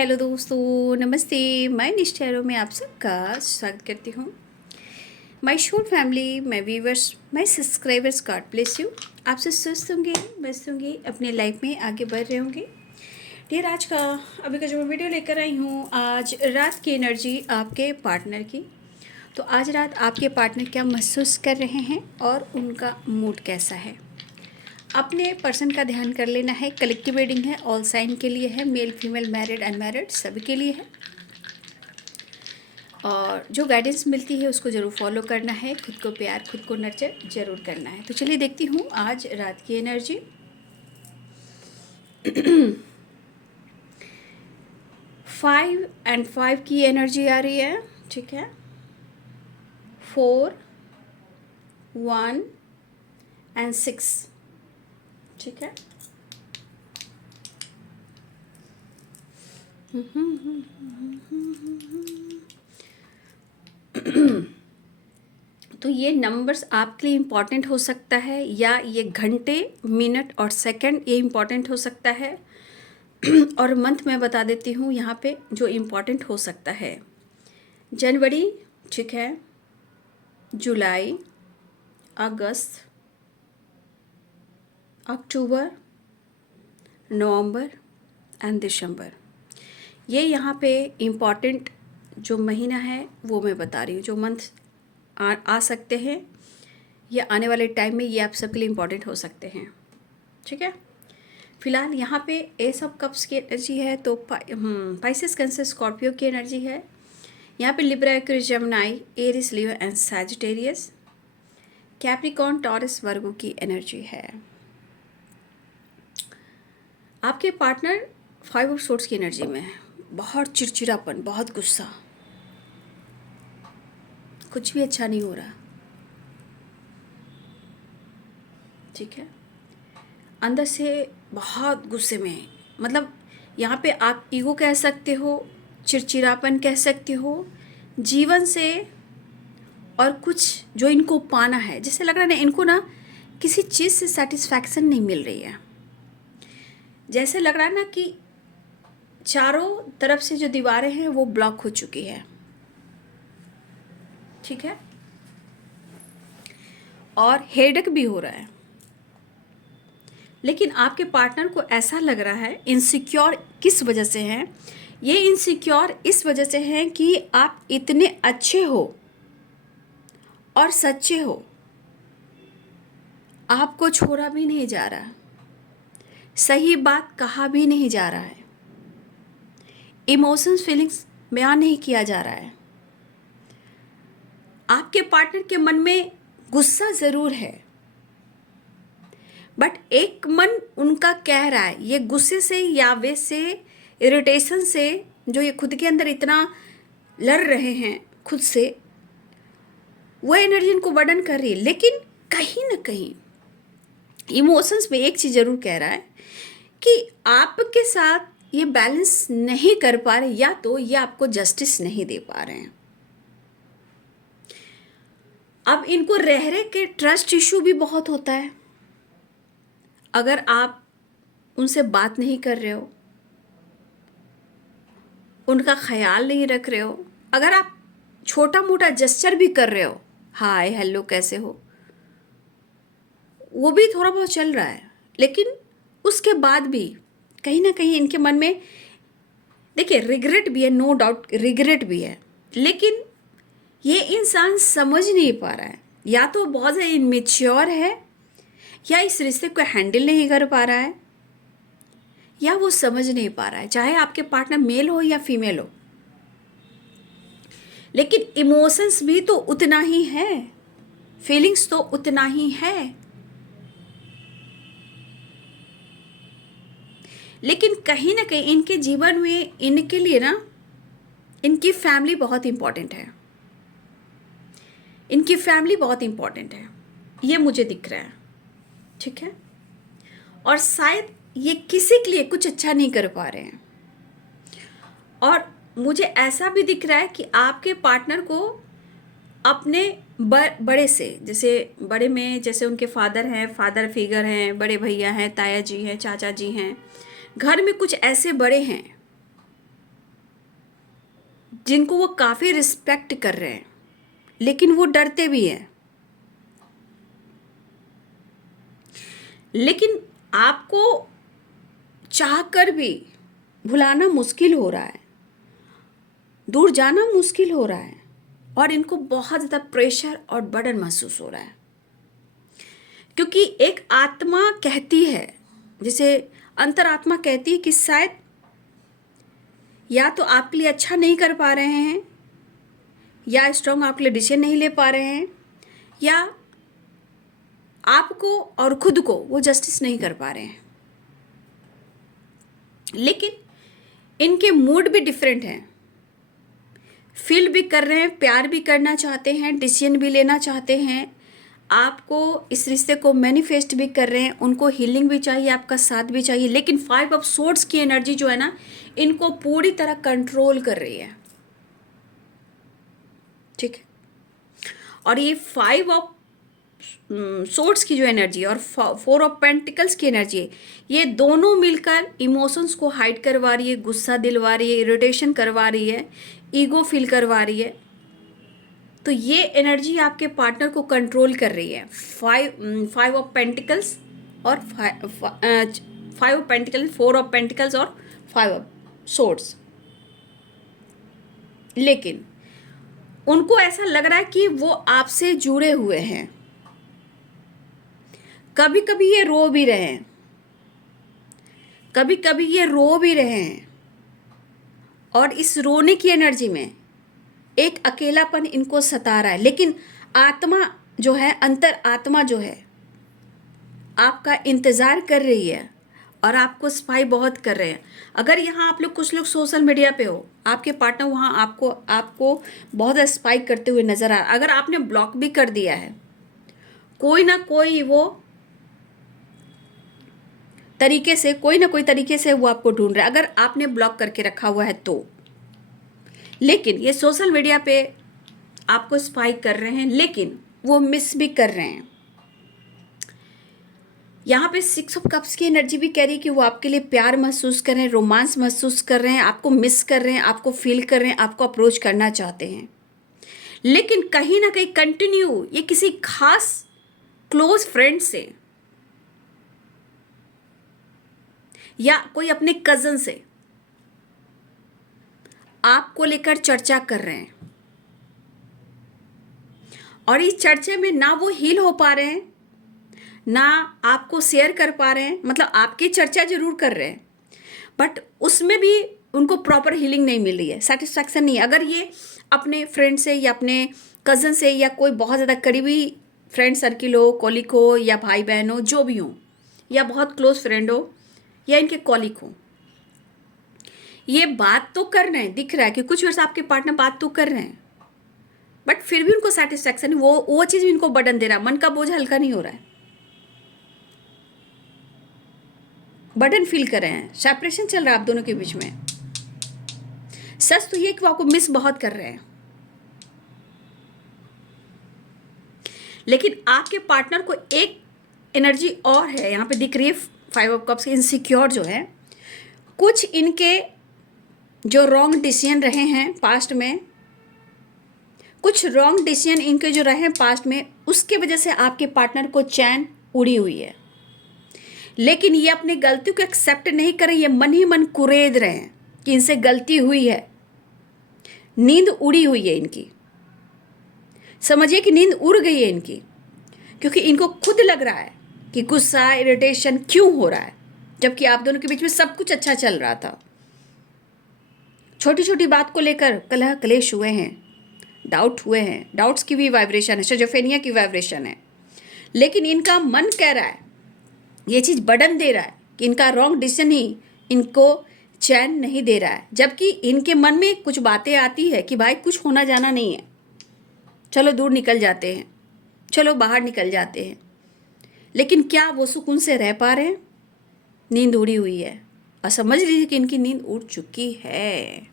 Hello दोस्तों, नमस्ते। मैं निष्ठा में आप सबका स्वागत करती हूँ। माय शोर family, my viewers, my subscribers, God bless you. आप सब स्वस्थ होंगे, मस्त होंगे, अपने लाइफ में आगे बढ़ रहे होंगे। डियर, आज का अभी का जो मैं वीडियो लेकर आई हूँ, आज रात की एनर्जी आपके पार्टनर की। तो आज रात आपके पार्टनर क्या महसूस कर रहे हैं और उनका मूड कैसा है, अपने पर्सन का ध्यान कर लेना है। कलेक्टिव रीडिंग है, ऑल साइन के लिए है, मेल फीमेल मैरिड अनमैरिड सभी के लिए है। और जो गाइडेंस मिलती है उसको ज़रूर फॉलो करना है। खुद को प्यार, खुद को नर्चर ज़रूर करना है। तो चलिए देखती हूँ आज रात की एनर्जी। 5 और 5 की एनर्जी आ रही है, ठीक है। 4, 1 और 6, ठीक है। तो ये नंबर्स आपके लिए इम्पॉर्टेंट हो सकता है, या ये घंटे, मिनट और सेकंड ये इम्पॉर्टेंट हो सकता है। और मंथ मैं बता देती हूँ यहाँ पे जो इम्पॉर्टेंट हो सकता है। जनवरी, ठीक है, जुलाई, अगस्त, अक्टूबर, नवंबर एंड दिसंबर, ये यहाँ पे इम्पॉर्टेंट जो महीना है वो मैं बता रही हूँ। जो मंथ आ सकते हैं या आने वाले टाइम में, ये आप सबके लिए इम्पॉर्टेंट हो सकते हैं, ठीक है। फिलहाल यहाँ पे एस ऑफ कप्स की एनर्जी है, तो पाइसेस, कैंसर, स्कॉर्पियो की एनर्जी है। यहाँ पे Libra, Aquarius, Gemini, Aries, Leo and Sagittarius, Capricorn, Taurus, Virgo की एनर्जी है। आपके पार्टनर 5 ऑफ सोर्ड्स की एनर्जी में है। बहुत चिड़चिड़ापन, बहुत गुस्सा, कुछ भी अच्छा नहीं हो रहा, ठीक है। अंदर से बहुत गुस्से में है। मतलब यहाँ पे आप ईगो कह सकते हो, चिड़चिड़ापन कह सकते हो, जीवन से और कुछ जो इनको पाना है। जैसे लग रहा है ना, इनको ना किसी चीज़ से सेटिस्फैक्शन नहीं मिल रही है। जैसे लग रहा है ना कि चारों तरफ से जो दीवारें हैं वो ब्लॉक हो चुकी है, ठीक है। और हेडेक भी हो रहा है। लेकिन आपके पार्टनर को ऐसा लग रहा है, इनसिक्योर किस वजह से हैं? ये इनसिक्योर इस वजह से हैं कि आप इतने अच्छे हो और सच्चे हो, आपको छोड़ा भी नहीं जा रहा, सही बात कहा भी नहीं जा रहा है, इमोशंस, फीलिंग्स बयान नहीं किया जा रहा है। आपके पार्टनर के मन में गुस्सा ज़रूर है, बट एक मन उनका कह रहा है, ये गुस्से से या वैसे इरिटेशन से जो ये खुद के अंदर इतना लड़ रहे हैं खुद से, वो एनर्जी इनको बर्डन कर रही है। लेकिन कहीं ना कहीं इमोशंस में एक चीज़ ज़रूर कह रहा है कि आपके साथ ये बैलेंस नहीं कर पा रहे, या तो ये आपको जस्टिस नहीं दे पा रहे हैं। अब इनको रह रहे के ट्रस्ट इशू भी बहुत होता है। अगर आप उनसे बात नहीं कर रहे हो, उनका ख्याल नहीं रख रहे हो, अगर आप छोटा मोटा जेस्चर भी कर रहे हो, हाय हेलो कैसे हो, वो भी थोड़ा बहुत चल रहा है, लेकिन उसके बाद भी कहीं ना कहीं इनके मन में, देखिए, रिग्रेट भी है, नो डाउट रिग्रेट भी है। लेकिन ये इंसान समझ नहीं पा रहा है, या तो बहुत ज़्यादा इमेच्योर है, या इस रिश्ते को हैंडल नहीं कर पा रहा है, या वो समझ नहीं पा रहा है। चाहे आपके पार्टनर मेल हो या फीमेल हो, लेकिन इमोशंस भी तो उतना ही है, फीलिंग्स तो उतना ही है। लेकिन कहीं ना कहीं इनके जीवन में, इनके लिए ना, इनकी फैमिली बहुत इम्पॉर्टेंट है। इनकी फैमिली बहुत इम्पॉर्टेंट है, ये मुझे दिख रहा है, ठीक है। और शायद ये किसी के लिए कुछ अच्छा नहीं कर पा रहे हैं। और मुझे ऐसा भी दिख रहा है कि आपके पार्टनर को अपने बड़े से, जैसे बड़े में जैसे उनके फादर हैं, फादर फिगर हैं, बड़े भैया हैं, ताया जी हैं, चाचा जी हैं, घर में कुछ ऐसे बड़े हैं जिनको वो काफ़ी रिस्पेक्ट कर रहे हैं, लेकिन वो डरते भी हैं। लेकिन आपको चाहकर भी भुलाना मुश्किल हो रहा है, दूर जाना मुश्किल हो रहा है, और इनको बहुत ज़्यादा प्रेशर और बर्डन महसूस हो रहा है। क्योंकि एक आत्मा कहती है, जिसे अंतरात्मा कहती है कि शायद या तो आपके लिए अच्छा नहीं कर पा रहे हैं, या स्ट्रॉन्ग आपके लिए डिसीजन नहीं ले पा रहे हैं, या आपको और खुद को वो जस्टिस नहीं कर पा रहे हैं। लेकिन इनके मूड भी डिफरेंट हैं, फील भी कर रहे हैं, प्यार भी करना चाहते हैं, डिसीजन भी लेना चाहते हैं, आपको इस रिश्ते को मैनिफेस्ट भी कर रहे हैं, उनको हीलिंग भी चाहिए, आपका साथ भी चाहिए। लेकिन 5 ऑफ सोर्ड्स की एनर्जी जो है ना, इनको पूरी तरह कंट्रोल कर रही है, ठीक है। और ये 5 ऑफ सोर्ड्स की जो एनर्जी और 4 ऑफ पेंटिकल्स की एनर्जी है, ये दोनों मिलकर इमोशंस को हाइड करवा रही है, गुस्सा दिलवा रही है, इरिटेशन करवा रही है, ईगो फील करवा रही है। तो ये एनर्जी आपके पार्टनर को कंट्रोल कर रही है। 5 ऑफ पेंटिकल्स और 5 ऑफ पेंटिकल्स, 4 ऑफ पेंटिकल्स और 5 ऑफ सोर्ड्स। लेकिन उनको ऐसा लग रहा है कि वो आपसे जुड़े हुए हैं। कभी कभी ये रो भी रहे हैं, कभी कभी ये रो भी रहे हैं, और इस रोने की एनर्जी में एक अकेलापन इनको सता रहा है। लेकिन आत्मा जो है, अंतर आत्मा जो है, आपका इंतज़ार कर रही है और आपको स्पाई बहुत कर रहे हैं। अगर यहाँ आप लोग, कुछ लोग सोशल मीडिया पे हो, आपके पार्टनर वहाँ आपको बहुत स्पाई करते हुए नज़र आ रहा है। अगर आपने ब्लॉक भी कर दिया है, कोई ना कोई तरीके से वो आपको ढूंढ रहा है, अगर आपने ब्लॉक करके रखा हुआ है तो। लेकिन ये सोशल मीडिया पे आपको स्पाई कर रहे हैं, लेकिन वो मिस भी कर रहे हैं। यहाँ पे 6 ऑफ कप्स की एनर्जी भी कह रही है कि वो आपके लिए प्यार महसूस कर रहे हैं, रोमांस महसूस कर रहे हैं, आपको मिस कर रहे हैं, आपको फील कर रहे हैं, आपको अप्रोच करना चाहते हैं। लेकिन कहीं ना कहीं कंटिन्यू ये किसी खास क्लोज फ्रेंड से या कोई अपने कज़न से आपको लेकर चर्चा कर रहे हैं, और इस चर्चे में ना वो हील हो पा रहे हैं, ना आपको शेयर कर पा रहे हैं। मतलब आपकी चर्चा जरूर कर रहे हैं, बट उसमें भी उनको प्रॉपर हीलिंग नहीं मिल रही है, सेटिस्फैक्शन नहीं है। अगर ये अपने फ्रेंड से या अपने कज़न से या कोई बहुत ज़्यादा करीबी फ्रेंड सर्किल हो, कॉलिक हो, या भाई बहन हो, जो भी हो, या बहुत क्लोज फ्रेंड हो, या इनके कॉलिक हो, ये बात तो कर रहे हैं, दिख रहा है कि कुछ वर्ष आपके पार्टनर बात तो कर रहे हैं, बट फिर भी उनको सेटिस्फैक्शन, वो चीज़ भी इनको बर्डन दे रहा है, मन का बोझ हल्का नहीं हो रहा है, बर्डन फील कर रहे हैं, सेपरेशन चल रहा है आप दोनों के बीच में। सच तो ये कि वो आपको मिस बहुत कर रहे हैं, लेकिन आपके पार्टनर को एक एनर्जी और है यहाँ पे दिख रही है, 5 ऑफ कप्स, इनसिक्योर जो है। कुछ इनके जो रॉन्ग डिसीजन रहे हैं पास्ट में, कुछ रॉन्ग डिसीजन इनके जो रहे हैं पास्ट में, उसके वजह से आपके पार्टनर को चैन उड़ी हुई है। लेकिन ये अपनी गलती को एक्सेप्ट नहीं कर रहे, ये मन ही मन कुरेद रहे हैं कि इनसे गलती हुई है, नींद उड़ी हुई है इनकी। समझिए कि नींद उड़ गई है इनकी, क्योंकि इनको खुद लग रहा है कि गुस्सा, इरिटेशन क्यों हो रहा है, जबकि आप दोनों के बीच में सब कुछ अच्छा चल रहा था। छोटी छोटी बात को लेकर कलह कलेश हुए हैं, डाउट हुए हैं, डाउट्स की भी वाइब्रेशन है, शिज़ोफ्रेनिया की वाइब्रेशन है। लेकिन इनका मन कह रहा है, ये चीज़ बर्डन दे रहा है कि इनका रॉन्ग डिसीजन ही इनको चैन नहीं दे रहा है। जबकि इनके मन में कुछ बातें आती है कि भाई कुछ होना जाना नहीं है, चलो दूर निकल जाते हैं, चलो बाहर निकल जाते हैं। लेकिन क्या वो सुकून से रह पा रहे हैं? नींद उड़ी हुई है, और समझ लीजिए कि इनकी नींद उड़ चुकी है।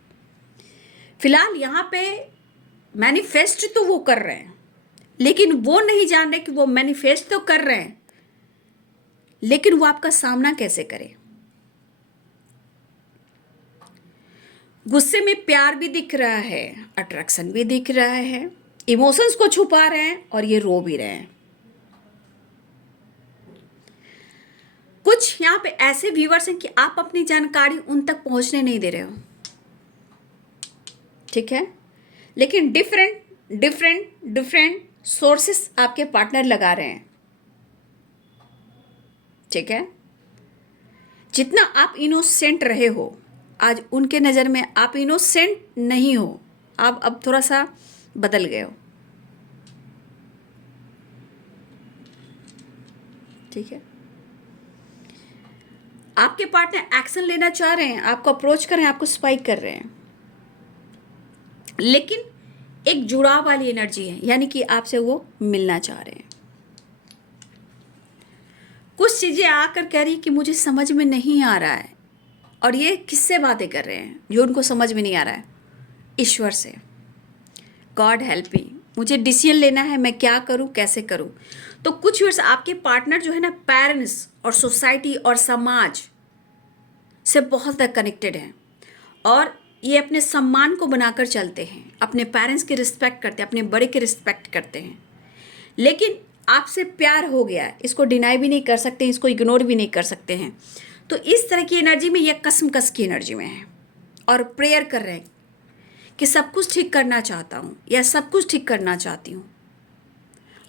फिलहाल यहाँ पे मैनिफेस्ट तो वो कर रहे हैं, लेकिन वो नहीं जान रहे कि वो मैनिफेस्ट तो कर रहे हैं, लेकिन वो आपका सामना कैसे करें। गुस्से में प्यार भी दिख रहा है, अट्रैक्शन भी दिख रहा है, इमोशंस को छुपा रहे हैं और ये रो भी रहे हैं। कुछ यहाँ पे ऐसे व्यूअर्स हैं कि आप अपनी जानकारी उन तक पहुंचने नहीं दे रहे हो, ठीक है, लेकिन डिफरेंट डिफरेंट डिफरेंट सोर्सेस आपके पार्टनर लगा रहे हैं, ठीक है। जितना आप इनोसेंट रहे हो, आज उनके नज़र में आप इनोसेंट नहीं हो, आप अब थोड़ा सा बदल गए हो, ठीक है। आपके पार्टनर एक्शन लेना चाह रहे हैं, आपको अप्रोच कर रहे हैं, आपको स्पाइक कर रहे हैं, लेकिन एक जुड़ाव वाली एनर्जी है, यानी कि आपसे वो मिलना चाह रहे हैं। कुछ चीज़ें आकर कह रही कि मुझे समझ में नहीं आ रहा है, और ये किससे बातें कर रहे हैं जो उनको समझ में नहीं आ रहा है? ईश्वर से। गॉड हेल्प मी, मुझे डिसीजन लेना है, मैं क्या करूं, कैसे करूं। तो कुछ वर्ष आपके पार्टनर जो है ना, पेरेंट्स और सोसाइटी और समाज से बहुत ज़्यादा कनेक्टेड हैं, और ये अपने सम्मान को बनाकर चलते हैं, अपने पेरेंट्स की रिस्पेक्ट करते हैं, अपने बड़े की रिस्पेक्ट करते हैं, लेकिन आपसे प्यार हो गया है, इसको डिनाई भी नहीं कर सकते, इसको इग्नोर भी नहीं कर सकते हैं। तो इस तरह की एनर्जी में, यह कसमकस की एनर्जी में है, और प्रेयर कर रहे हैं कि सब कुछ ठीक करना चाहता हूँ या सब कुछ ठीक करना चाहती हूँ,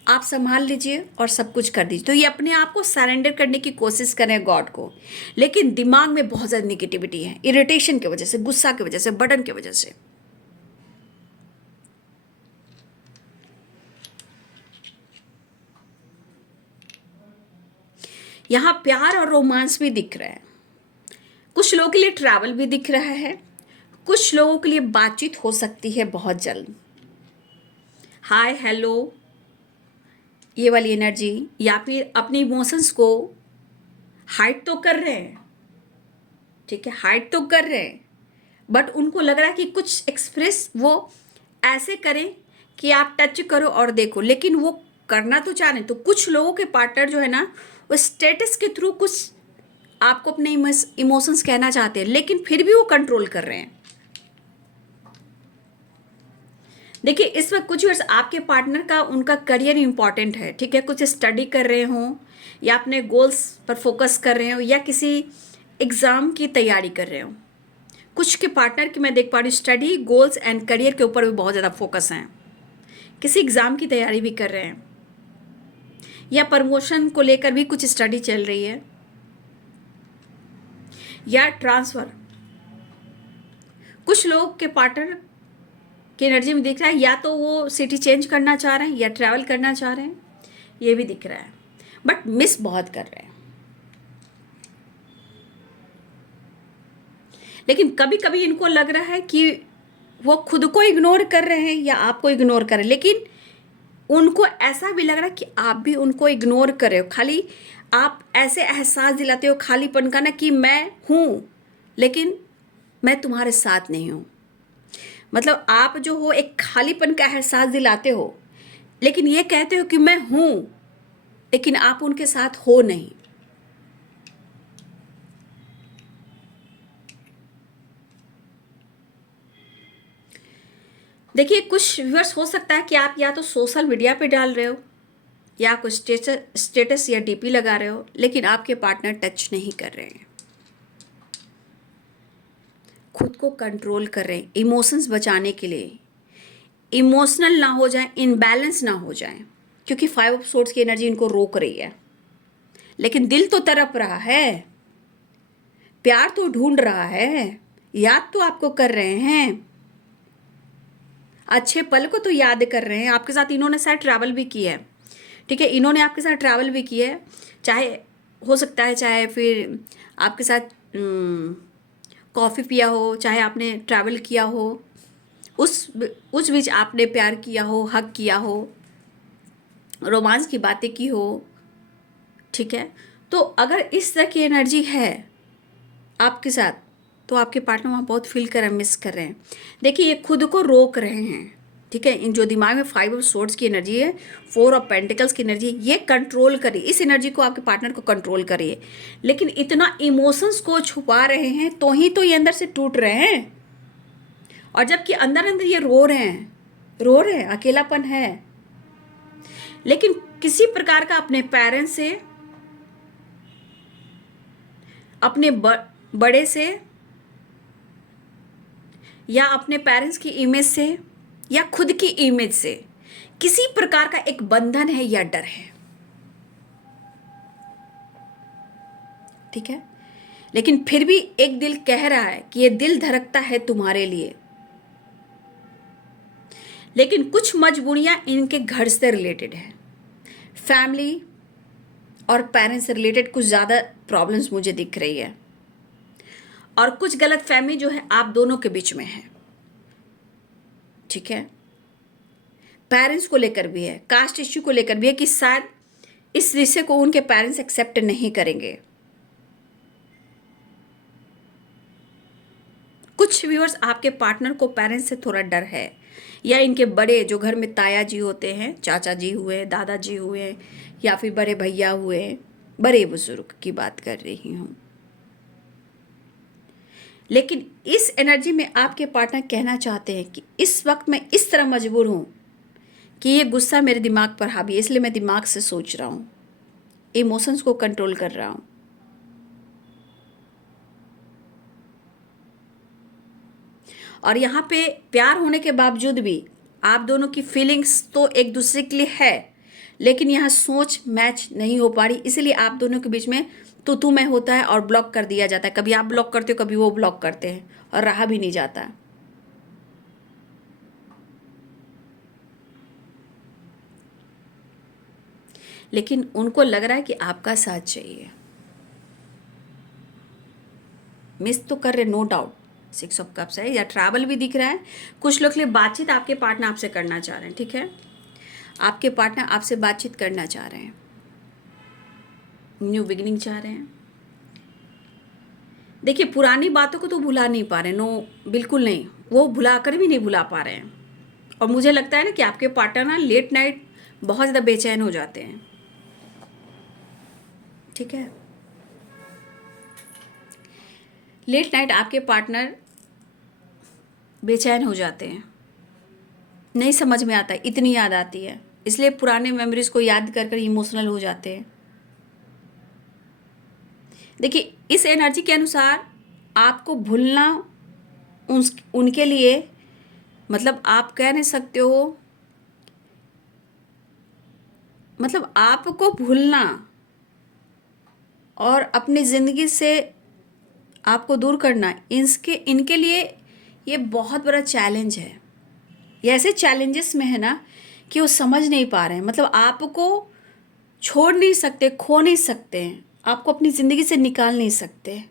आप संभाल लीजिए और सब कुछ कर दीजिए। तो ये अपने आप को सरेंडर करने की कोशिश कर रहे हैं गॉड को, लेकिन दिमाग में बहुत ज़्यादा निगेटिविटी है, इरिटेशन की वजह से, गुस्सा की वजह से, बर्डन की वजह से। यहाँ प्यार और रोमांस भी दिख रहा है, कुछ लोगों के लिए ट्रैवल भी दिख रहा है, कुछ लोगों के लिए बातचीत हो सकती है बहुत जल्द, हाय हेलो ये वाली एनर्जी, या फिर अपने इमोशंस को हाइड तो कर रहे हैं, ठीक है, हाइड तो कर रहे हैं, बट उनको लग रहा है कि कुछ एक्सप्रेस वो ऐसे करें कि आप टच करो और देखो, लेकिन वो करना तो चाह रहे हैं। तो कुछ लोगों के पार्टनर जो है ना, वो स्टेटस के थ्रू कुछ आपको अपने इमोशंस कहना चाहते हैं, लेकिन फिर भी वो कंट्रोल कर रहे हैं। देखिए, इस वक्त कुछ वर्ष आपके पार्टनर का, उनका करियर इंपॉर्टेंट है, ठीक है, कुछ स्टडी कर रहे हों या अपने गोल्स पर फोकस कर रहे हो या किसी एग्ज़ाम की तैयारी कर रहे हो। कुछ के पार्टनर की मैं देख पा रही हूँ स्टडी, गोल्स एंड करियर के ऊपर भी बहुत ज़्यादा फोकस हैं, किसी एग्ज़ाम की तैयारी भी कर रहे हैं, या प्रमोशन को लेकर भी कुछ स्टडी चल रही है, या ट्रांसफ़र। कुछ लोग के पार्टनर की एनर्जी में दिख रहा है, या तो वो सिटी चेंज करना चाह रहे हैं या ट्रैवल करना चाह रहे हैं, ये भी दिख रहा है, बट मिस बहुत कर रहे हैं। लेकिन कभी कभी इनको लग रहा है कि वो खुद को इग्नोर कर रहे हैं या आपको इग्नोर कर रहे हैं, लेकिन उनको ऐसा भी लग रहा है कि आप भी उनको इग्नोर कर रहे हो, खाली आप ऐसे एहसास दिलाते हो खालीपन का ना, कि मैं हूँ लेकिन मैं तुम्हारे साथ नहीं हूँ। मतलब आप जो हो एक खालीपन का एहसास दिलाते हो, लेकिन ये कहते हो कि मैं हूँ, लेकिन आप उनके साथ हो नहीं। देखिए, कुछ व्यूअर्स हो सकता है कि आप या तो सोशल मीडिया पे डाल रहे हो या कुछ स्टेटस या डीपी लगा रहे हो, लेकिन आपके पार्टनर टच नहीं कर रहे हैं, खुद को कंट्रोल कर रहे हैं इमोशंस बचाने के लिए, इमोशनल ना हो जाए, इनबैलेंस ना हो जाए, क्योंकि 5 ऑफ सोर्ड्स की एनर्जी इनको रोक रही है। लेकिन दिल तो तड़प रहा है, प्यार तो ढूंढ रहा है, याद तो आपको कर रहे हैं, अच्छे पल को तो याद कर रहे हैं। आपके साथ इन्होंने शायद ट्रैवल भी किया है, ठीक है, इन्होंने आपके साथ ट्रैवल भी किया है, चाहे हो सकता है चाहे फिर आपके साथ कॉफ़ी पिया हो, चाहे आपने ट्रैवल किया हो, उस बीच आपने प्यार किया हो, हक किया हो, रोमांस की बातें की हो, ठीक है। तो अगर इस तरह की एनर्जी है आपके साथ, तो आपके पार्टनर वहाँ बहुत फील कर रहे हैं, मिस कर रहे हैं। देखिए, ये खुद को रोक रहे हैं, ठीक है, इन जो दिमाग में 5 ऑफ सोर्ड्स की एनर्जी है, 4 ऑफ पेंटिकल्स की एनर्जी, ये कंट्रोल करिए, इस एनर्जी को आपके पार्टनर को कंट्रोल करिए, लेकिन इतना इमोशंस को छुपा रहे हैं तो ही तो ये अंदर से टूट रहे हैं। और जबकि अंदर अंदर ये रो रहे हैं, अकेलापन है, लेकिन किसी प्रकार का अपने पेरेंट्स से, अपने बड़े से, या अपने पेरेंट्स की इमेज से, या खुद की इमेज से किसी प्रकार का एक बंधन है या डर है। ठीक है, लेकिन फिर भी एक दिल कह रहा है कि ये दिल धड़कता है तुम्हारे लिए, लेकिन कुछ मजबूरियां इनके घर से रिलेटेड है, फैमिली और पेरेंट्स से रिलेटेड कुछ ज़्यादा प्रॉब्लम्स मुझे दिख रही है, और कुछ गलत फहमी जो है आप दोनों के बीच में है। ठीक है, पेरेंट्स को लेकर भी है, कास्ट इश्यू को लेकर भी है कि शायद इस रिश्ते को उनके पेरेंट्स एक्सेप्ट नहीं करेंगे। कुछ व्यूअर्स, आपके पार्टनर को पेरेंट्स से थोड़ा डर है, या इनके बड़े जो घर में ताया जी होते हैं, चाचा जी हुए, दादाजी हुए, या फिर बड़े भैया हुए, बड़े बुजुर्ग की बात कर रही हूँ। लेकिन इस एनर्जी में आपके पार्टनर कहना चाहते हैं कि इस वक्त मैं इस तरह मजबूर हूँ कि ये गुस्सा मेरे दिमाग पर हावी है, इसलिए मैं दिमाग से सोच रहा हूँ, इमोशंस को कंट्रोल कर रहा हूँ। और यहाँ पे प्यार होने के बावजूद भी आप दोनों की फीलिंग्स तो एक दूसरे के लिए है, लेकिन यहाँ सोच मैच नहीं हो पा रही, इसलिए आप दोनों के बीच में तू मैं होता है और ब्लॉक कर दिया जाता है। कभी आप ब्लॉक करते हो, कभी वो ब्लॉक करते हैं, और रहा भी नहीं जाता है। लेकिन उनको लग रहा है कि आपका साथ चाहिए, मिस तो कर रहे, नो डाउट, 6 ऑफ कप्स है, या ट्रैवल भी दिख रहा है। कुछ लोग के लिए बातचीत आपके पार्टनर आपसे करना चाह रहे हैं। ठीक है, आपके पार्टनर आपसे बातचीत करना चाह रहे हैं, न्यू बिगिनिंग चाह रहे हैं। देखिए, पुरानी बातों को तो भुला नहीं पा रहे, नो बिल्कुल नहीं, वो भुला कर भी नहीं भुला पा रहे हैं। और मुझे लगता है ना कि आपके पार्टनर ना लेट नाइट बहुत ज़्यादा बेचैन हो जाते हैं। ठीक है, लेट नाइट आपके पार्टनर बेचैन हो जाते हैं, नहीं समझ में आता है, इतनी याद आती है, इसलिए पुराने मेमोरीज को याद कर कर इमोशनल हो जाते हैं। देखिए, इस एनर्जी के अनुसार आपको भूलना उनके लिए, मतलब आप कह नहीं सकते हो, मतलब आपको भूलना और अपनी ज़िंदगी से आपको दूर करना, इनके लिए ये बहुत बड़ा चैलेंज है। ये ऐसे चैलेंजेस में है ना कि वो समझ नहीं पा रहे हैं, मतलब आपको छोड़ नहीं सकते, खो नहीं सकते हैं, आपको अपनी ज़िंदगी से निकाल नहीं सकते,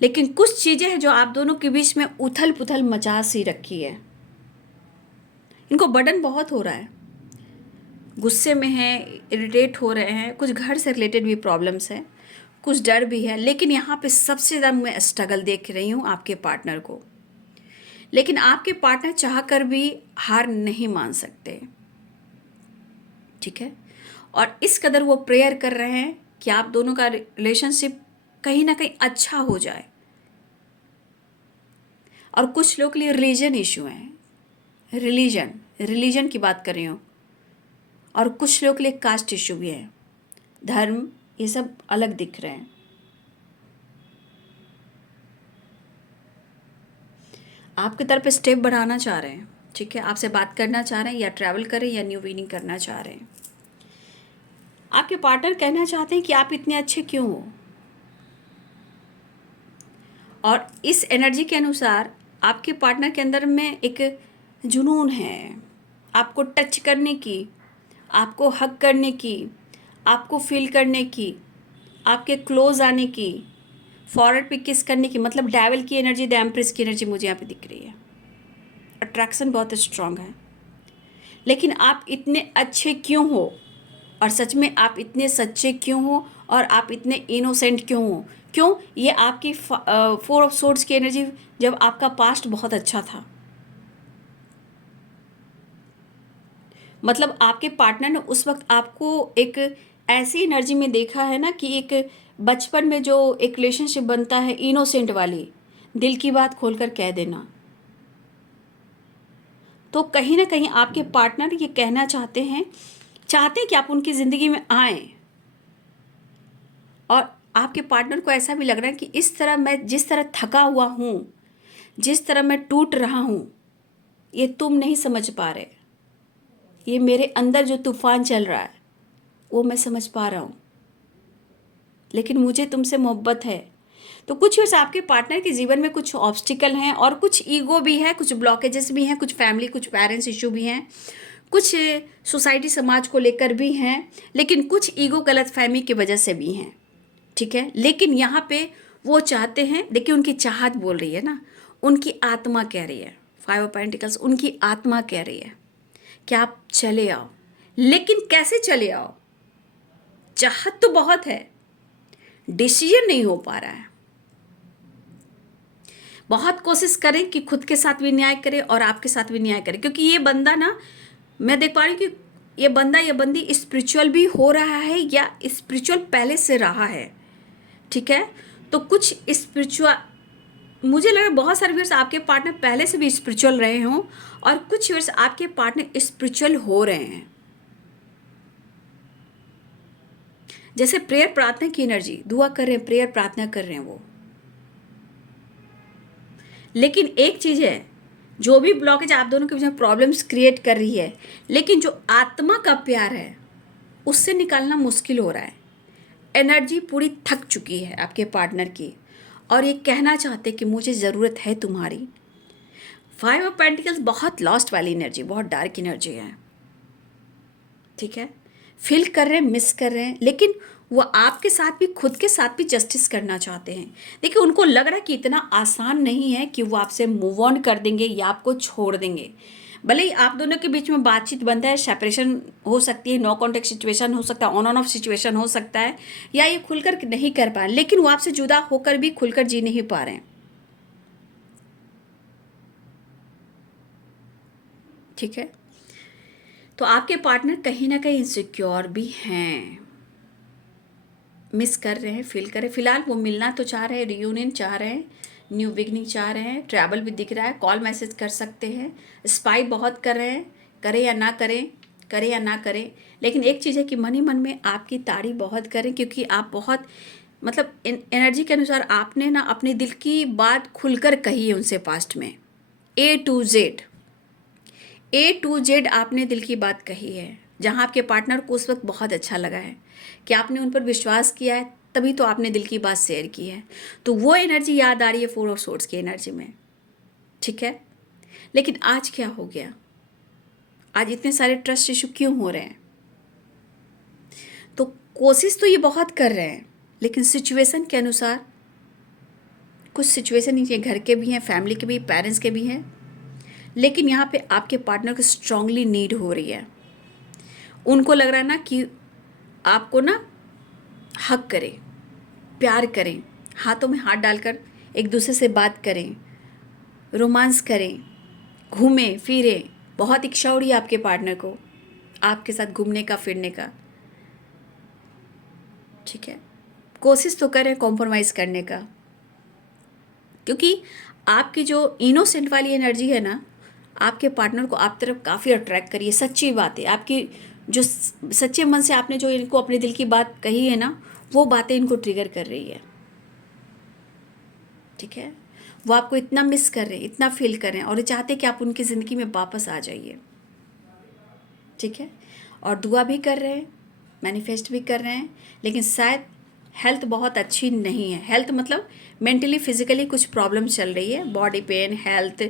लेकिन कुछ चीज़ें हैं जो आप दोनों के बीच में उथल पुथल मचा सी रखी है। इनको बर्डन बहुत हो रहा है, गुस्से में हैं, इरिटेट हो रहे हैं, कुछ घर से रिलेटेड भी प्रॉब्लम्स हैं, कुछ डर भी है, लेकिन यहाँ पे सबसे ज़्यादा मैं स्ट्रगल देख रही हूँ आपके पार्टनर को। लेकिन आपके पार्टनर चाह कर भी हार नहीं मान सकते। ठीक है, और इस कदर वो प्रेयर कर रहे हैं कि आप दोनों का रिलेशनशिप कहीं ना कहीं अच्छा हो जाए। और कुछ लोग के लिए रिलीजन इशू है, रिलीजन की बात कर रही हूँ, और कुछ लोग के लिए कास्ट इशू भी है, धर्म, ये सब अलग दिख रहे हैं। आपकी तरफ स्टेप बढ़ाना चाह रहे हैं। ठीक है, आपसे बात करना चाह रहे हैं, या ट्रैवल करें, या न्यू बिगिनिंग करना चाह रहे हैं। आपके पार्टनर कहना चाहते हैं कि आप इतने अच्छे क्यों हो, और इस एनर्जी के अनुसार आपके पार्टनर के अंदर में एक जुनून है आपको टच करने की, आपको हग करने की, आपको फील करने की, आपके क्लोज आने की, फॉरवर्ड पे किस करने की, मतलब डेविल की एनर्जी, द एम्प्रेस की एनर्जी मुझे यहाँ पे दिख रही है। अट्रैक्शन बहुत स्ट्रांग है, लेकिन आप इतने अच्छे क्यों हो, और सच में आप इतने सच्चे क्यों हो, और आप इतने इनोसेंट क्यों हो? क्यों? ये आपकी 4 ऑफ सोर्ड्स की एनर्जी, जब आपका पास्ट बहुत अच्छा था, मतलब आपके पार्टनर ने उस वक्त आपको एक ऐसी एनर्जी में देखा है ना कि एक बचपन में जो एक रिलेशनशिप बनता है इनोसेंट वाली, दिल की बात खोलकर कह देना, तो कहीं ना कहीं आपके पार्टनर ये कहना चाहते हैं कि आप उनकी ज़िंदगी में आएँ, और आपके पार्टनर को ऐसा भी लग रहा है कि इस तरह मैं जिस तरह थका हुआ हूँ, जिस तरह मैं टूट रहा हूँ, ये तुम नहीं समझ पा रहे। ये मेरे अंदर जो तूफान चल रहा है वो मैं समझ पा रहा हूँ, लेकिन मुझे तुमसे मोहब्बत है। तो कुछ वैसे आपके पार्टनर के जीवन में कुछ ऑब्स्टिकल हैं, और कुछ ईगो भी है, कुछ ब्लॉकेजेस भी हैं, कुछ फैमिली, कुछ पेरेंट्स इशू भी हैं, कुछ सोसाइटी समाज को लेकर भी हैं, लेकिन कुछ ईगो गलतफहमी की वजह से भी हैं। ठीक है, लेकिन यहाँ पे वो चाहते हैं, देखिए उनकी चाहत बोल रही है ना, उनकी आत्मा कह रही है, 5 ऑफ पेंटिकल्स, उनकी आत्मा कह रही है कि आप चले आओ। लेकिन कैसे चले आओ? चाहत तो बहुत है, डिसीजन नहीं हो पा रहा है। बहुत कोशिश करें कि खुद के साथ भी न्याय करें और आपके साथ भी न्याय करें, क्योंकि ये बंदा ना, मैं देख पा रही हूँ कि ये बंदा, ये बंदी स्पिरिचुअल भी हो रहा है या स्पिरिचुअल पहले से रहा है। ठीक है, तो कुछ स्पिरिचुअल, मुझे लग रहा है बहुत सारे व्यूअर्स आपके पार्टनर पहले से भी स्पिरिचुअल रहे हों, और कुछ व्यूअर्स आपके पार्टनर स्पिरिचुअल हो रहे हैं। जैसे प्रेयर प्रार्थना की एनर्जी, दुआ कर रहे हैं, प्रेयर प्रार्थना कर रहे हैं वो। लेकिन एक चीज़ है, जो भी ब्लॉकेज आप दोनों के बीच में प्रॉब्लम्स क्रिएट कर रही है, लेकिन जो आत्मा का प्यार है उससे निकालना मुश्किल हो रहा है। एनर्जी पूरी थक चुकी है आपके पार्टनर की, और ये कहना चाहते कि मुझे ज़रूरत है तुम्हारी। 5 ऑफ पेंटिकल्स बहुत लॉस्ट वाली एनर्जी, बहुत डार्क एनर्जी है। ठीक है, फील कर रहे हैं, मिस कर रहे हैं, लेकिन वो आपके साथ भी, खुद के साथ भी जस्टिस करना चाहते हैं। देखिए उनको लग रहा है कि इतना आसान नहीं है कि वो आपसे मूव ऑन कर देंगे या आपको छोड़ देंगे। भले ही आप दोनों के बीच में बातचीत बंद है, सेपरेशन हो सकती है, नो कॉन्टेक्ट सिचुएशन हो सकता है, ऑन ऑफ सिचुएशन हो सकता है, या ये खुलकर नहीं कर पाए, लेकिन वो आपसे जुदा होकर भी खुलकर जी नहीं पा रहे हैं। ठीक है, तो आपके पार्टनर कहीं ना कहीं इनसिक्योर भी हैं, मिस कर रहे हैं, फील कर रहे हैं। फिलहाल वो मिलना तो चाह रहे हैं, रियूनियन चाह रहे हैं, न्यू बिगनिंग चाह रहे हैं, ट्रैवल भी दिख रहा है, कॉल मैसेज कर सकते हैं, स्पाई बहुत कर रहे हैं, करें या ना करें, करें या ना करें। लेकिन एक चीज़ है कि मन ही मन में आपकी तारीफ बहुत करें, क्योंकि आप बहुत, मतलब एनर्जी के अनुसार आपने ना अपने दिल की बात खुलकर कही है उनसे पास्ट में, A to Z आपने दिल की बात कही है, जहाँ आपके पार्टनर को उस वक्त बहुत अच्छा लगा है कि आपने उन पर विश्वास किया है, तभी तो आपने दिल की बात शेयर की है। तो वो एनर्जी याद आ रही है 4 ऑफ सोर्ड्स की एनर्जी में। ठीक है, लेकिन आज क्या हो गया? आज इतने सारे ट्रस्ट इशू क्यों हो रहे हैं? तो कोशिश तो ये बहुत कर रहे हैं, लेकिन सिचुएशन के अनुसार, कुछ सिचुएशन नीचे घर के भी हैं, फैमिली के भी, पेरेंट्स के भी हैं, लेकिन यहाँ पे आपके पार्टनर को स्ट्रांगली नीड हो रही है। उनको लग रहा है ना कि आपको ना हक करें, प्यार करें, हाथों में हाथ डालकर एक दूसरे से बात करें, रोमांस करें, घूमें फिरें। बहुत इच्छा हो रही है आपके पार्टनर को आपके साथ घूमने का, फिरने का। ठीक है, कोशिश तो करें कॉम्प्रोमाइज़ करने का, क्योंकि आपकी जो इनोसेंट वाली एनर्जी है ना, आपके पार्टनर को आप तरफ काफ़ी अट्रैक्ट करिए। सच्ची बात है, आपकी जो सच्चे मन से आपने जो इनको अपने दिल की बात कही है ना, वो बातें इनको ट्रिगर कर रही है। ठीक है, वो आपको इतना मिस कर रहे हैं, इतना फील कर रहे हैं, और ये चाहते हैं कि आप उनकी ज़िंदगी में वापस आ जाइए। ठीक है, और दुआ भी कर रहे हैं, मैनिफेस्ट भी कर रहे हैं, लेकिन शायद हेल्थ बहुत अच्छी नहीं है। हेल्थ मतलब मेंटली फिजिकली कुछ प्रॉब्लम चल रही है, बॉडी पेन, हेल्थ,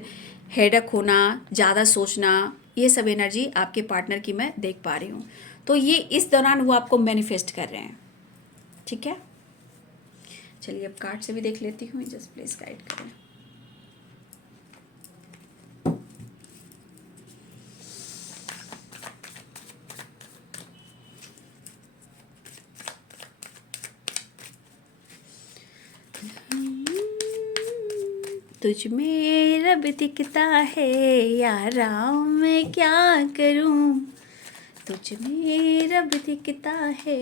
हेडेक होना, ज़्यादा सोचना, ये सब एनर्जी आपके पार्टनर की मैं देख पा रही हूँ। तो ये इस दौरान वो आपको मैनिफेस्ट कर रहे हैं। ठीक है, चलिए अब कार्ड से भी देख लेती हूँ, जस्ट प्लीज गाइड करें। तुझ में रब दिखता है यारा, मैं क्या करूं, तुझ में रब दिखता है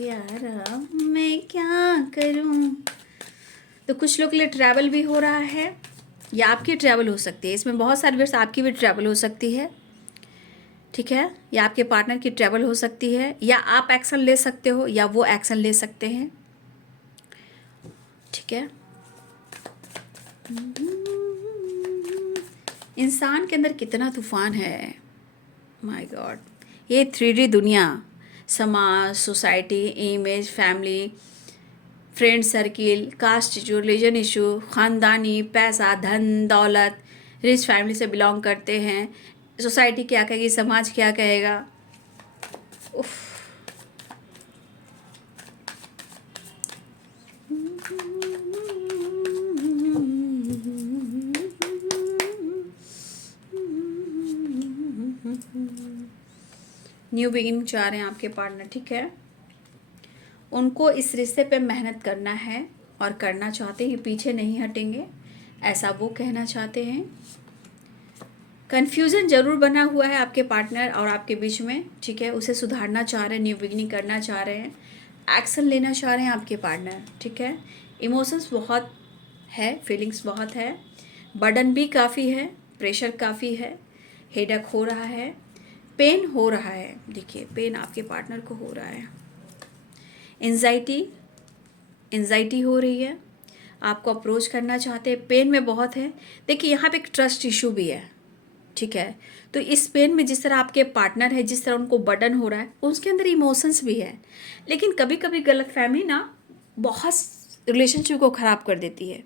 यारा, मैं क्या करूं। तो कुछ लोग के लिए ट्रैवल भी हो रहा है, या आपकी ट्रैवल हो सकती है। इसमें बहुत सारे वर्ड्स आपकी भी ट्रैवल हो सकती है, ठीक है, या आपके पार्टनर की ट्रैवल हो सकती है, या आप एक्शन ले सकते हो या वो एक्शन ले सकते हैं, ठीक है। इंसान के अंदर कितना तूफान है, माय गॉड। ये 3D दुनिया, समाज, society, image, family, friend circle, caste issue, religion issue, ख़ानदानी, पैसा, धन दौलत, रिच फैमिली से बिलोंग करते हैं, सोसाइटी क्या कहेगी, समाज क्या कहेगा। उफ। न्यू बिगिनिंग चाह रहे हैं आपके पार्टनर, ठीक है। उनको इस रिश्ते पे मेहनत करना है और करना चाहते हैं, पीछे नहीं हटेंगे, ऐसा वो कहना चाहते हैं। कन्फ्यूज़न ज़रूर बना हुआ है आपके पार्टनर और आपके बीच में, ठीक है। उसे सुधारना चाह रहे हैं, न्यू बिगिनिंग करना चाह रहे हैं, एक्शन लेना चाह रहे हैं आपके पार्टनर, ठीक है। इमोशंस बहुत है, फीलिंग्स बहुत है, बर्डन भी काफ़ी है, प्रेशर काफ़ी है, हेडेक हो रहा है, पेन हो रहा है। देखिए पेन आपके पार्टनर को हो रहा है, एंजाइटी हो रही है, आपको अप्रोच करना चाहते हैं, पेन में बहुत है। देखिए यहाँ पे एक ट्रस्ट इशू भी है, ठीक है। तो इस पेन में जिस तरह आपके पार्टनर है, जिस तरह उनको बर्डन हो रहा है, उसके अंदर इमोशंस भी है। लेकिन कभी कभी गलतफहमी ना बहुत रिलेशनशिप को ख़राब कर देती है,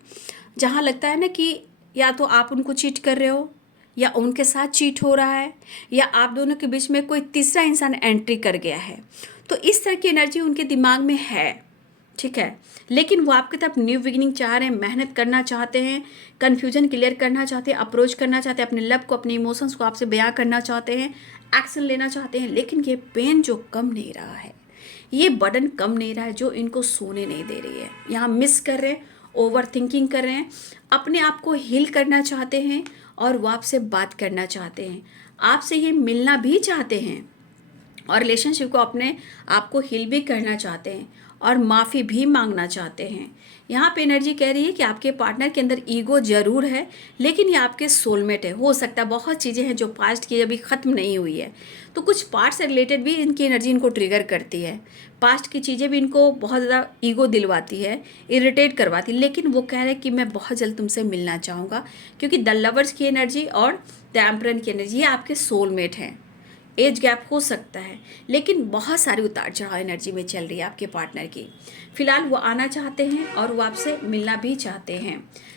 जहाँ लगता है ना कि या तो आप उनको चीट कर रहे हो या उनके साथ चीट हो रहा है, या आप दोनों के बीच में कोई तीसरा इंसान एंट्री कर गया है। तो इस तरह की एनर्जी उनके दिमाग में है, ठीक है। लेकिन वो आपकी तरफ न्यू बिगिनिंग चाह रहे हैं, मेहनत करना चाहते हैं, कन्फ्यूजन क्लियर करना चाहते हैं, अप्रोच करना चाहते हैं, अपने लव को, अपने इमोशंस को आपसे बयां करना चाहते हैं, एक्शन लेना चाहते हैं। लेकिन ये पेन जो कम नहीं रहा है, ये बर्डन कम नहीं रहा है, जो इनको सोने नहीं दे रही है। यहाँ मिस कर रहे हैं, ओवर थिंकिंग कर रहे हैं, अपने आप को हील करना चाहते हैं और वो आपसे बात करना चाहते हैं, आपसे ये मिलना भी चाहते हैं और रिलेशनशिप को अपने आप को हील भी करना चाहते हैं और माफ़ी भी मांगना चाहते हैं। यहाँ पे एनर्जी कह रही है कि आपके पार्टनर के अंदर ईगो ज़रूर है, लेकिन ये आपके सोलमेट है। हो सकता है बहुत चीज़ें हैं जो पास्ट की अभी ख़त्म नहीं हुई है, तो कुछ पार्ट से रिलेटेड भी इनकी एनर्जी इनको ट्रिगर करती है। पास्ट की चीज़ें भी इनको बहुत ज़्यादा ईगो दिलवाती है, इरिटेट करवाती है। लेकिन वो कह रहे हैं कि मैं बहुत जल्द तुमसे मिलना चाहूँगा, क्योंकि द लवर्स की एनर्जी और द एम्परर की एनर्जी, ये आपके सोलमेट हैं। एज गैप हो सकता है, लेकिन बहुत सारी उतार चढ़ाव एनर्जी में चल रही है आपके पार्टनर की। फिलहाल वो आना चाहते हैं और वो आपसे मिलना भी चाहते हैं।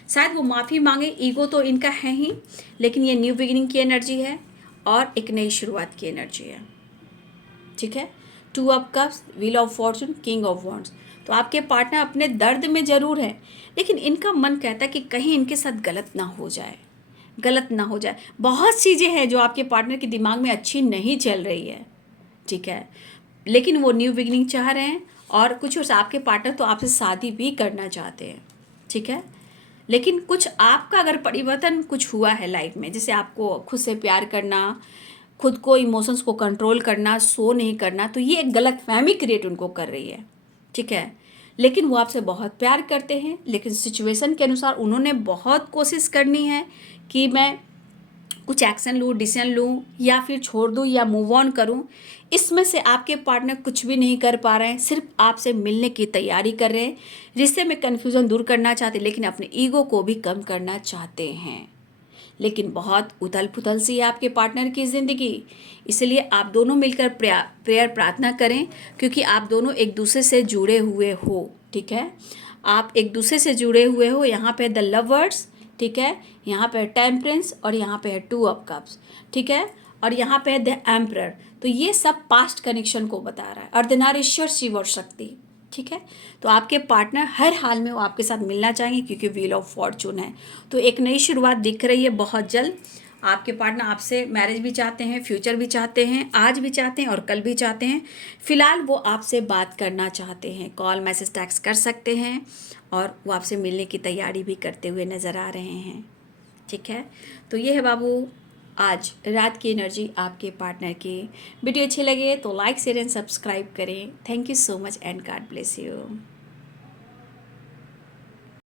शायद वो माफ़ी मांगे, ईगो तो इनका है ही, लेकिन ये न्यू बिगिनिंग की एनर्जी है और एक नई शुरुआत की एनर्जी है, ठीक है। 2 of cups, wheel of Fortune, king of wands. तो आपके पार्टनर अपने दर्द में ज़रूर है, लेकिन इनका मन कहता है कि कहीं इनके साथ गलत ना हो जाए, गलत ना हो जाए। बहुत चीज़ें हैं जो आपके पार्टनर के दिमाग में अच्छी नहीं चल रही है, ठीक है। लेकिन वो न्यू बिगिनिंग चाह रहे हैं और कुछ आपके पार्टनर तो आपसे शादी भी करना चाहते हैं, ठीक है। लेकिन कुछ आपका अगर परिवर्तन कुछ हुआ है लाइफ में, जैसे आपको खुद से प्यार करना, खुद को इमोशंस को कंट्रोल करना, सो नहीं करना, तो ये एक गलत फहमी क्रिएट उनको कर रही है, ठीक है। लेकिन वो आपसे बहुत प्यार करते हैं, लेकिन सिचुएशन के अनुसार उन्होंने बहुत कोशिश करनी है कि मैं कुछ एक्शन लूँ, डिसीजन लूँ, या फिर छोड़ दूँ या मूव ऑन करूँ। इसमें से आपके पार्टनर कुछ भी नहीं कर पा रहे हैं, सिर्फ आपसे मिलने की तैयारी कर रहे हैं, रिश्ते में कन्फ्यूज़न दूर करना चाहते हैं, लेकिन अपने ईगो को भी कम करना चाहते हैं। लेकिन बहुत उथल पुथल सी है आपके पार्टनर की ज़िंदगी, इसलिए आप दोनों मिलकर प्रेयर प्रार्थना करें, क्योंकि आप दोनों एक दूसरे से जुड़े हुए हो, ठीक है। आप एक दूसरे से जुड़े हुए हो। यहाँ पे द लवर्स, ठीक है, यहाँ पे है टेम्परेंस और यहाँ पे है 2 ऑफ कप्स, ठीक है, और यहाँ पे है द एम्परर। तो ये सब पास्ट कनेक्शन को बता रहा है, अर्धनारीश्वर शिव और शक्ति, ठीक है। तो आपके पार्टनर हर हाल में वो आपके साथ मिलना चाहेंगे, क्योंकि व्हील ऑफ फॉर्चून है। तो एक नई शुरुआत दिख रही है बहुत जल्द। आपके पार्टनर आपसे मैरिज भी चाहते हैं, फ्यूचर भी चाहते हैं, आज भी चाहते हैं और कल भी चाहते हैं। फिलहाल वो आपसे बात करना चाहते हैं, कॉल मैसेज टैक्स कर सकते हैं, और वो आपसे मिलने की तैयारी भी करते हुए नज़र आ रहे हैं, ठीक है। तो ये है बाबू आज रात की एनर्जी आपके पार्टनर की। वीडियो अच्छी लगे तो लाइक शेयर एंड सब्सक्राइब करें। Thank you so much and God bless you.